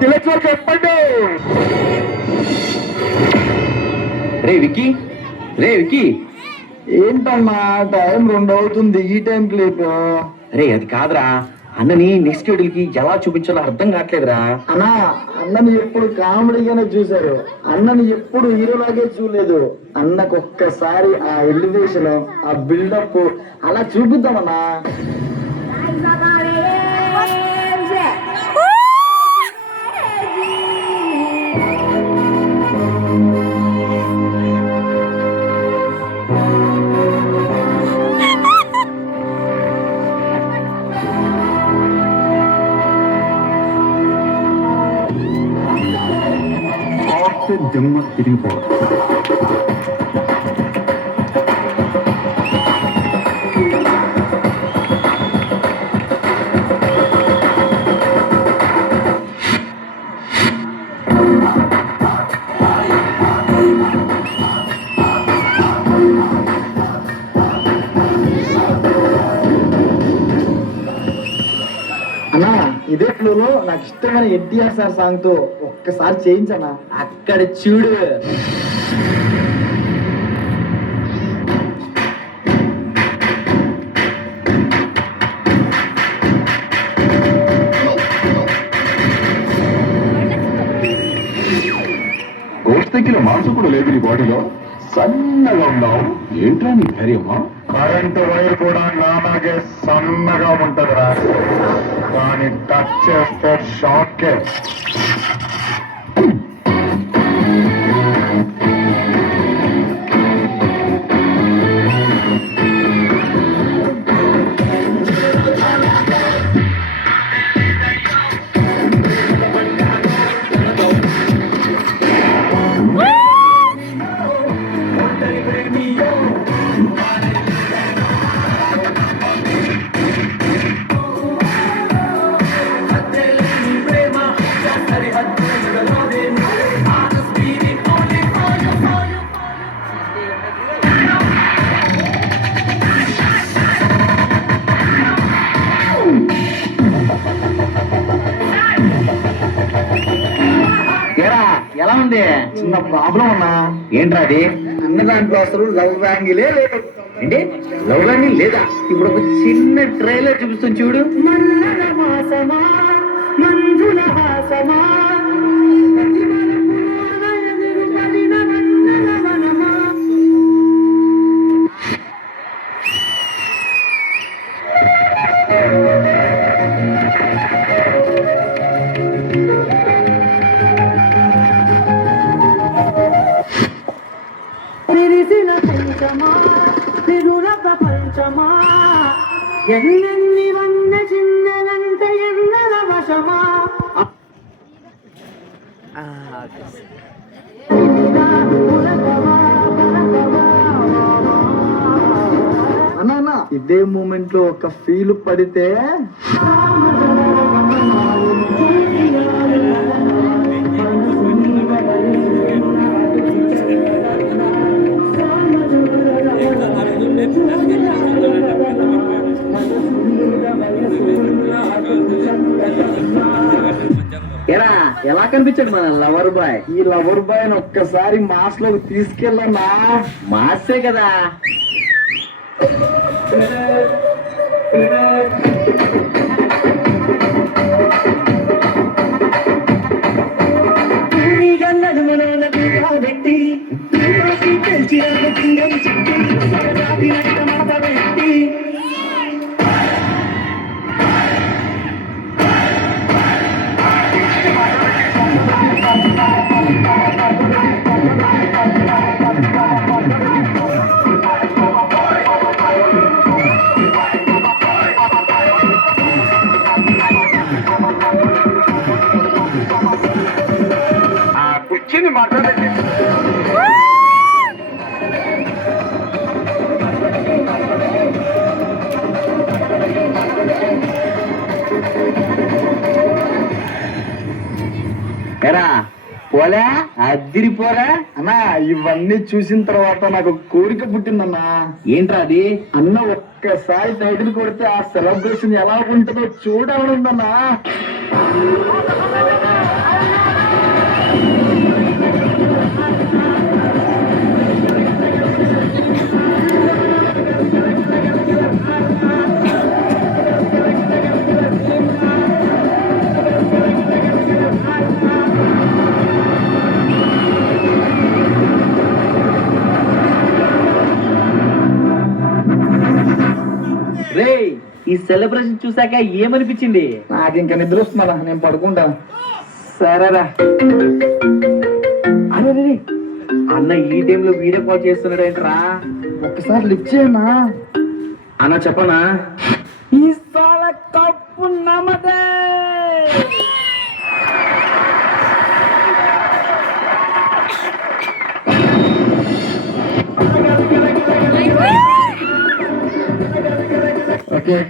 Intellectual చెప్పండి. రే విక్కీ, రే విక్కీ, ఏంటమ్మా time 2 అవుతుంది, ఈ టైంకి లేదు. రే అది కాదురా, అన్నని నెక్స్ట్ కి ఎలా చూపించాలో అర్థం కావట్లేదురా. అన్నా, అన్నని ఎప్పుడు కామెడీగానే చూశారు, అన్నని ఎప్పుడు హీరోలాగే చూడలేదు. అన్నకు ఒక్కసారి ఆ ఎలివేషన్, ఆ బిల్డప్ అలా చూపిద్దామన్నా. దిమ్మ తిరిగిపోవడం. అన్నా, ఇదే ఫ్లోలో నాకు ఇష్టమైన ఎన్టీఆర్ సార్ సాంగ్ తో ఒక్కసారి చేయించనా. అక్కడ చూడు. గోస్తెక్కిన మాంసం కూడా లేదు నీ బాడీలో, సన్నగా ఉన్నావు. ఏంట్రా నీ ధైర్యమా? కరెంటు వైర్ కూడా నాలాగే సన్నగా ఉంటదిరా, కానీ టచ్ చేస్తే షాకే. ఎలా ఉంది? చిన్న ప్రాబ్లం అన్నా. ఏంట్రా అది? అన్న దాంట్లో అసలు లవ్ యాంగిలే లేదు. ఏంటి లవ్ యాంగిల్ లేదా? ఇప్పుడు ఒక చిన్న ట్రైలర్ చూపిస్తాను చూడు. ప్రపంచమా ఎన్నెన్ని వన్న చిన్ననంత ఎన్నల వశమా. అన్నా అన్నా, ఇదే మూమెంట్ లో ఒక ఫీల్ పడితే ఎలా కనిపించాడు మన లవర్ బాయ్? ఈ లవర్ బాయ్ ఒక్కసారి మాస్ లోకి తీసుకెళ్ళన్నా. మాసే కదా. కుర్చీని మాట్లాడండి. ఎరా పోలే అదిరిపోరా అన్నా, ఇవన్నీ చూసిన తర్వాత నాకు కోరిక పుట్టిందన్నా. ఏంట్రా అది? అన్న ఒక్కసారి టైటిల్ కొడితే ఆ సెలబ్రేషన్ ఎలా ఉంటుందో చూడాలనుందన్నా. సెలబ్రేషన్ చూసాక ఏమనిపించింది? నాకు ఇంకా నిద్ర వస్తుందా, నేను పడుకుంటా. సరేరా. అరే అన్న ఈ టైంలో వీడియో కాల్ చేస్తున్నాడు ఏంట్రా? ఒక్కసారి లిఫ్ట్ చేయనా? అన్న చెప్పనా? ఈ సాల కప్పు నమ్మదే. ఓకే